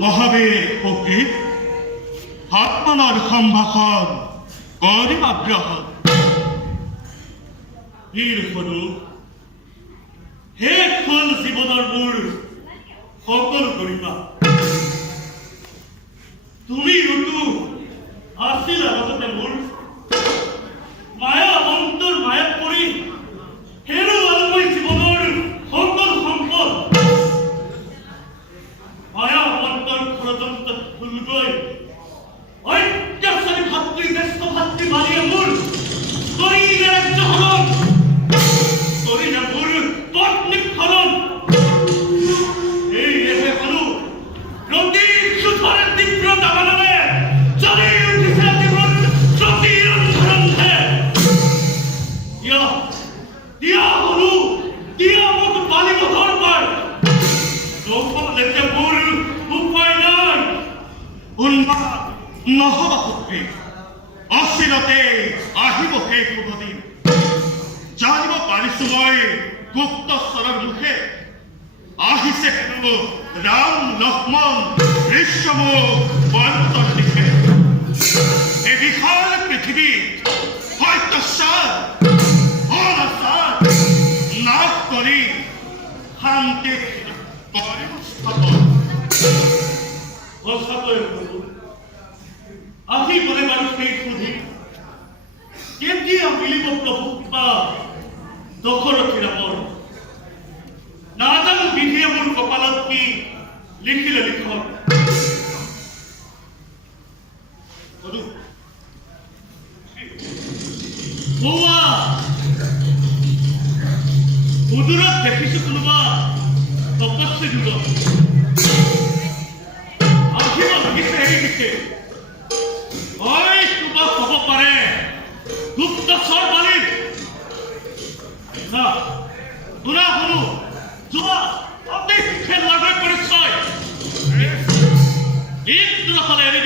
মহাবীৰ ফকিৰ হাতমানাৰ সম্ভাষণ গৰিব আগ্ৰহণ বীৰ হলো হে ফুল জীৱনৰ মোৰ সকলো কৰিবা তুমি ঋতু আছিল আগতে মোৰ মায়া অন্তৰ মায়াত পৰি হেৰুৱাল মই জীৱনৰ সকলো সম্পদ মায়া অন্তৰ ষড়যন্ত্ৰত ভুল গৈ অত্যাচাৰী ভাতৃ জ্যেষ্ঠ ভাতৃ মাৰিয়ে মোৰ কৰিলে ৰাজ্য হৰণ কৰিলে মোৰ পত্নীক হৰণ এইহে হলো প্ৰতিশোধৰ তীব্ৰতা মানৱে জ্বলি উঠিছে জীৱন প্ৰতিৰন্ধে দিয়া হলো দিয়া মোক বালিপথৰ পাৰ এতিয়া মোৰ উপায় নাই উন্মাদ নহবা পুত্ৰী অচিৰতে আহিব সেই শুভদিন জানিব পাৰিছো মই গুপ্তচৰৰ মুখে আহিছে হেনো ৰাম লক্ষ্মণ ঋষ্যমুখ বন্তৰ দিশে এই বিশাল পৃথিৱীত সত্যচাৰ অনাচাৰ নাশ কৰি শান্তিত কৰিম স্থাপন সঁচাকৈ আহিবলে বাৰু সেই সুধি কেতিয়া মিলিব প্ৰভু কৃপা দশৰথী ৰামৰ নাজানো বিধিয়ে মোৰ কপালত কি লিখিলে লিখন সুদূৰত দেখিছো কোনোবা তপস্বী যুগত আহিব লাগিছে এই দিশে তোমাৰ হ'ব পাৰে গুপ্তচৰ বালিৰ শুনা শুনো যোৱা অতি খেল লাভে পৰিচয় এক দূৰফালে এৰি